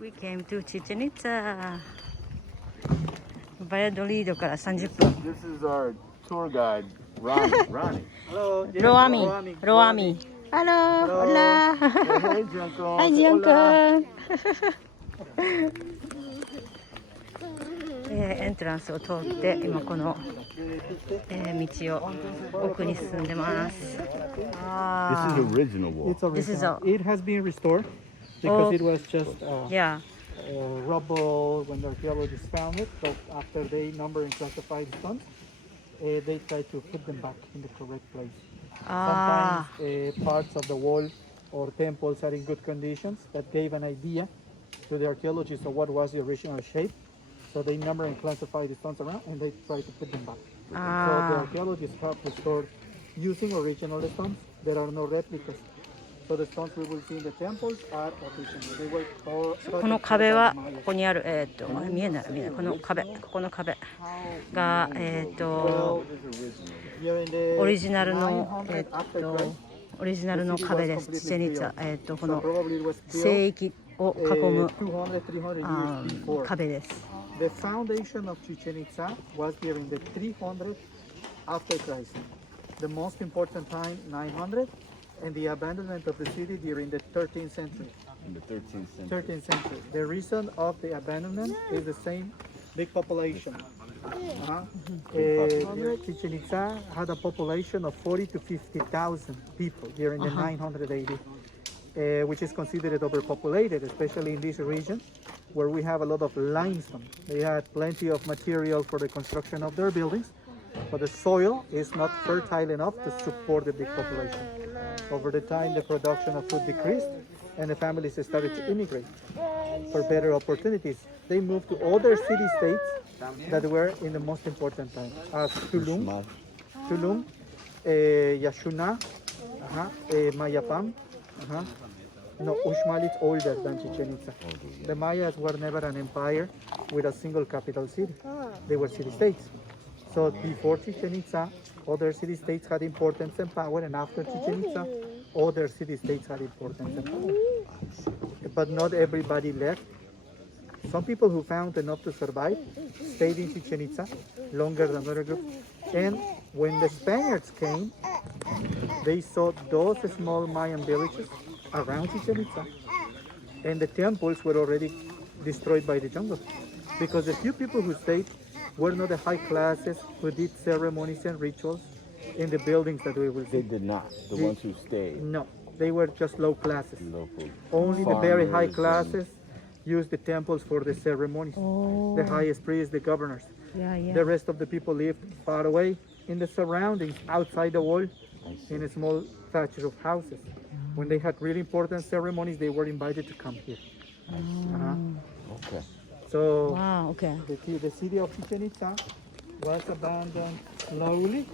We came to Chichén Itzá. バヤドリードから30分。This is our tour guide, Ronnie. Ronnie. Hello.ロアミ。Hello. Hola. Hey, Junko. Hi, Junko. エントランスを通って今この、道を奥に進んでます。This is original wall. It's original. This is a- It has been restored because Oh. it was just Yeah. rubble when the archaeologists found it. But after they number and classify the stones, they try to put them back in the correct place. Sometimes parts of the wall or temples are in good conditions that gave an idea to the archaeologists of what was the original shape. So they number and classify the stones around and they try to put them back. So the archaeologists have restored using original stones. There are no replicas. So the stones we will see in the temples are original. They were all この壁はここにある見えないこの壁がオリジナルのオリジナルの壁です。チチェンイツァこの聖域を囲む壁です。The foundation of Chichén Itzá was during the 300 after Christ. The most important time 900 and the abandonment of the city during the 13th century. In the 13th century. 13th century. The reason of the abandonment is the same big population. Chichén Itzá had a population of 40 to 50,000 people during the 980, which is considered overpopulated, especially in this region where we have a lot of limestone. They had plenty of material for the construction of their buildings, but the soil is not fertile enough to support the big population. Over the time, the production of food decreased and the families started to immigrate for better opportunities. They moved to other city-states that were in the most important time, as Tulum, Yashuna, Mayapam. No, Uxmal is older than Chichén Itzá. The Mayas were never an empire with a single capital city. They were city-states. So before Chichén Itzá, other city-states had importance and power, and after Chichén Itzá, other city-states had importance and power. But not everybody left. Some people who found enough to survive stayed in Chichén Itzá longer than other groups. And when the Spaniards came, they saw those small Mayan villages around Chichén Itzá, and the temples were already destroyed by the jungle, because the few people who stayed were not the high classes who did ceremonies and rituals in the buildings that we will see. They did not. The ones who stayed. No, they were just low classes. Local. Only the very high farmers classes used the temples for the ceremonies. The highest priests, the governors. The rest of the people lived far away in the surroundings, outside the wall, in a small thatch of houses. When they had really important ceremonies, they were invited to come here. Okay. So okay. the city of Chichén Itzá was abandoned slowly,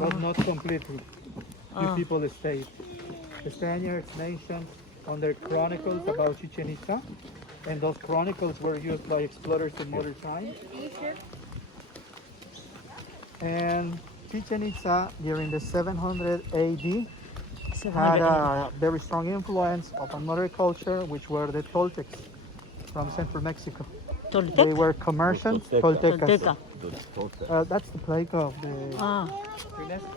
but not completely. Few people stayed. The Spaniards mentioned on their chronicles about Chichén Itzá, and those chronicles were used by explorers in modern times. And Chichén Itzá during the 700 AD had a very strong influence of another culture, which were the Toltecs from central Mexico. They were commerciants, Toltecas. That's the plague of the UNESCO.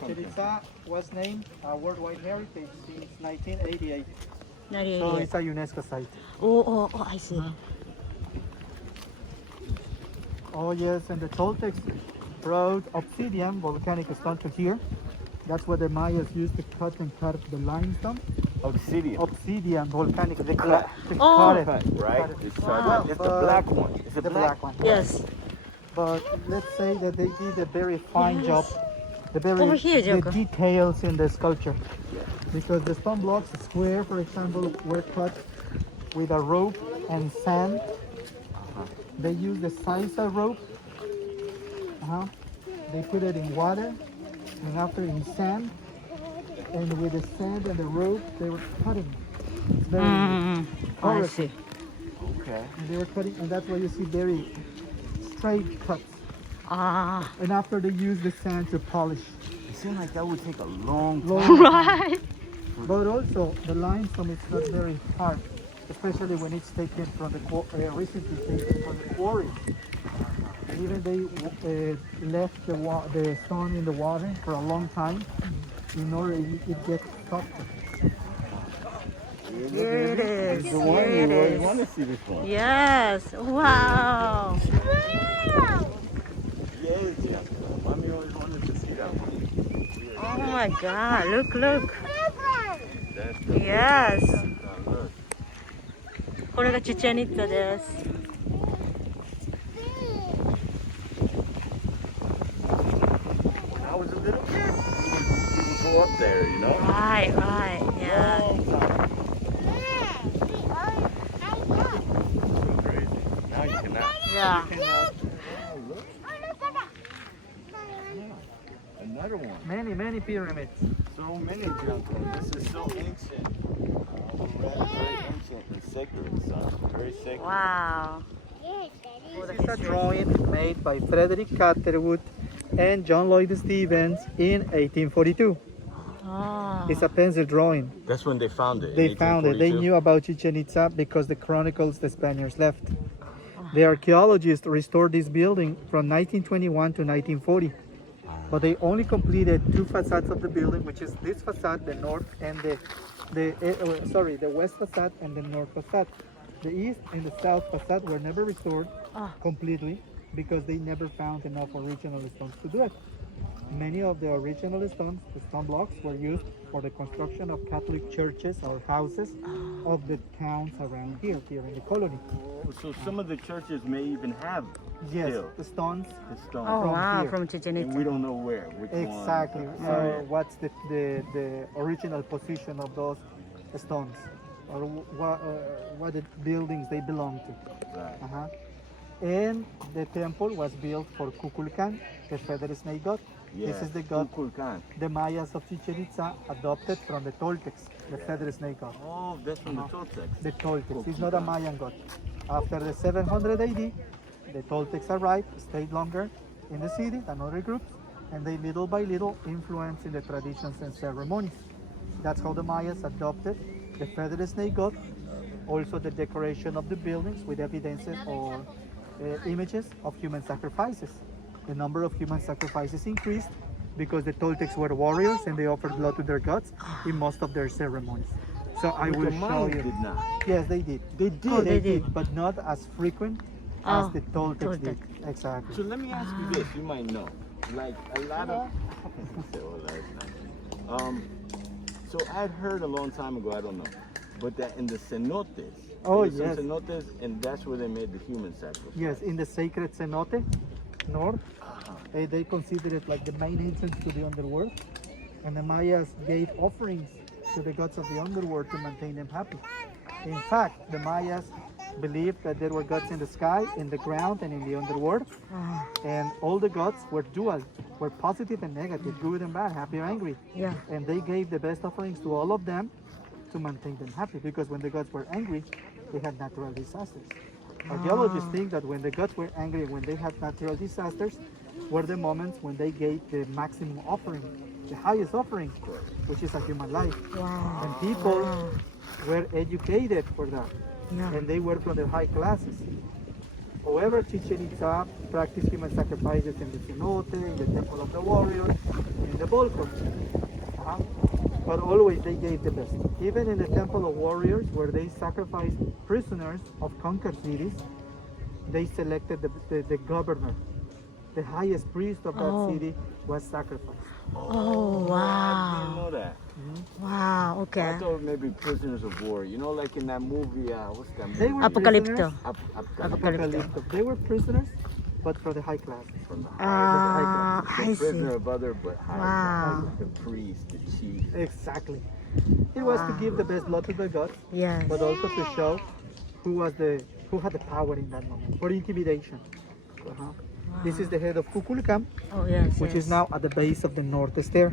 Chichén Itzá was named a worldwide heritage since 1988. So it's a UNESCO site. Oh, I see. Oh yes, and the Toltecs brought obsidian, volcanic stone, to here. That's what the Mayas used to cut and carve the limestone. Obsidian. Obsidian, volcanic. They cut it. Right? It's the black one. It's The black one. Yes. But let's say that they did a very fine job. Over here, The Joko. details in the sculpture. Because the stone blocks, square, for example, were cut with a rope and sand. They used the sisa rope. They put it in water, and after in sand. And with the sand and the rope, they were cutting. It's very I colorful. see. Okay. And they were cutting, and that's why you see very straight cuts. Ah. And after they use the sand to polish. It seemed like that would take a long time. Long Right. But also, the limestone is not very hard. especially when it's taken from the recently taken from the quarry. Even they left the stone in the water for a long time in order it gets softer. Here it is. The one Here it you always is. want to see this one. Yes. Wow. Yes, yeah. Mommy always wanted to see that one. Oh my God. Look, look. That's the Yes. look. これがチチェンイッツァです。When I was a little kid, we would go up there, you know? Right, right. Yeah. Long time. So crazy. Now you cannot. Yeah. Oh, look. Another one. Many pyramids. So many, Junko. This is so ancient. Very ancient and sacred, son. Very sacred. Wow. This is a drawing made by Frederick Catherwood and John Lloyd Stephens in 1842. Oh. It's a pencil drawing. That's when they found it. They found it. They knew about Chichén Itzá because the chronicles the Spaniards left. The archaeologists restored this building from 1921 to 1940. But they only completed two facades of the building, which is this facade, the north, and the west facade and the north facade. The east and the south facade were never restored completely because they never found enough original stones to do it. Many of the original stones, the stone blocks, were used for the construction of Catholic churches or houses of the towns around here in the colony. Oh, so some of the churches may even have Yes, still the stones. the stone. Oh, wow. here. From Chichén And we Itzá. don't know where, which Exactly. one. So what's the original position of those stones, or what the buildings they belong to? Right. And the temple was built for Kukulkan, the feather snake god. Yeah. This is the god Kukulkan. the Mayas of Chichén Itzá adopted from the Toltecs, the feather snake god. Oh, that's from the Toltecs. The Toltecs. He's not a Mayan god. After the 700 AD, the Toltecs arrived, stayed longer in the city than other groups, and they little by little influenced in the traditions and ceremonies. That's how the Mayas adopted the feather snake god, also the decoration of the buildings with evidences or images of human sacrifices. The number of human sacrifices increased because the Toltecs were warriors and they offered blood to their gods in most of their ceremonies. So I But will the show Mayans you. did not. Yes, they did. They did. Oh, they did. But not as frequent as Oh, the Toltecs did. Toltec. Exactly. So let me ask you this, you might know. Like a lot of oh, that's nice. So I'd heard a long time ago, I don't know, but that in the cenotes, Oh, there were some yes. cenotes, and that's where they made the human sacrifice. Yes, in the sacred cenote, north, they consider it like the main entrance to the underworld. And the Mayas gave offerings to the gods of the underworld to maintain them happy. In fact, the Mayas believed that there were gods in the sky, in the ground, and in the underworld. And all the gods were dual, were positive and negative, good and bad, happy or angry. Yeah. And they gave the best offerings to all of them to maintain them happy, because when the gods were angry, they had natural disasters. Archaeologists think that when the gods were angry and when they had natural disasters were the moments when they gave the maximum offering, the highest offering, which is a human life. Wow. And people were educated for that, Yeah. and they were from the high classes. However, Chichén Itzá practiced human sacrifices in the cenote, in the temple of the warriors, in the volcans. But always they gave the best. Even in the temple of warriors, where they sacrificed prisoners of conquered cities, they selected the governor. The highest priest of that city was sacrificed. Oh, I didn't wow. know that. Wow. I Okay. thought maybe prisoners of war. You know, like in that movie, what's that movie? They were Apocalypto. Apocalypto. They were prisoners, but for the high classes. From the Ah, I see. prisoner of other, but high Wow. class, the priest, the chief. Exactly. It was to give the best blood to the gods, Yes. but also to show who had the power in that moment, for intimidation. This is the head of Kukulkan, Oh, yes. which yes. is now at the base of the north stair.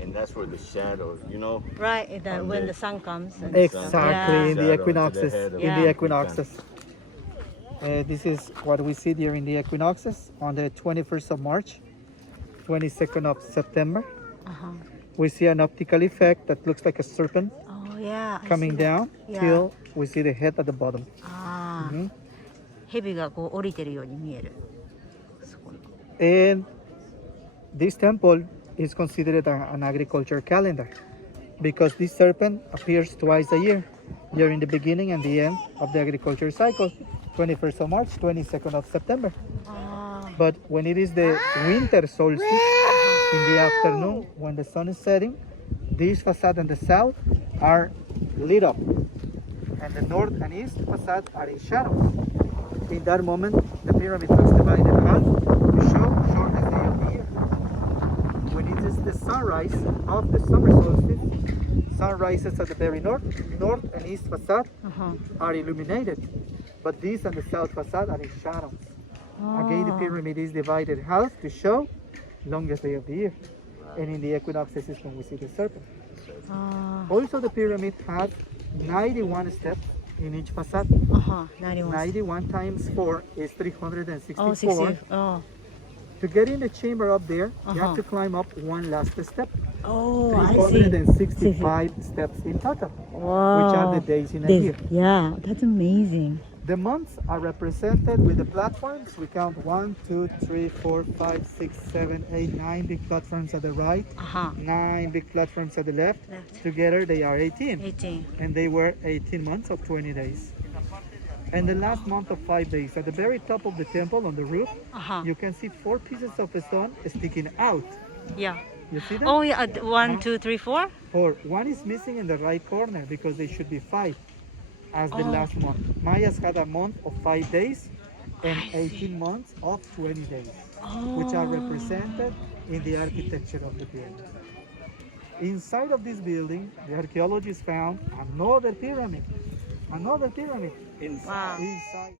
And that's where the shadow, you know, Right. On When the- the sun comes. And Exactly, Yeah. in the Shadow to the equinoxes. head of In the Yeah. equinoxes. This is what we see during the equinoxes on the 21st of March, 22nd of September. Uh-huh. We see an optical effect that looks like a serpent Oh, yeah. I coming see that. down Yeah. till we see the head at the bottom. ああ、 Mhm. 蛇がこう降りてるように見える。そこに And this temple is considered an agriculture calendar because this serpent appears twice a year, during the beginning and the end of the agriculture cycle, 21st of March, 22nd of September. あ But when it is the winter solstice in the afternoon, when the sun is setting, this facade and the south are lit up, and the north and east facade are in shadow. In that moment, the pyramid was divided in half to show shortest day of the year. When it is the sunrise of the summer solstice, sun rises at the very north and east facade あ、は are illuminated, but this and the south facade are in shadow. あ Again, the pyramid is divided half to show longest day of the year. And in the equinoxes is when we see the serpent. あ Also, the pyramid has 91 steps in each facade. あ、はなります。 91 times 4 is あ、 364. 60。あ To get in the chamber up there, you Uh-huh. have to climb up one last step. おー、I see. 365 steps in total, Wow. which are the days in a This- year. Yeah, that's amazing. The months are represented with the platforms. We count 1, 2, 3, 4, 5, 6, 7, 8, 9 big platforms at the right, あは 9 big platforms at the left. Left. Together they are 18, 18. and they were 18 months of 20 days. And the last month of 5 days, at the very top of the temple on the roof, あは you can see 4 pieces of stone sticking out. Yeah. You see that? Oh, yeah. 1, 2, 3, 4? 4. One is missing in the right corner because they should be 5 as the Oh. last month. Mayas had a month of 5 days and 18 months of 20 days, which are represented in the architecture of the pyramid. Inside of this building, the archaeologists found another pyramid. Another pyramid Wow. inside.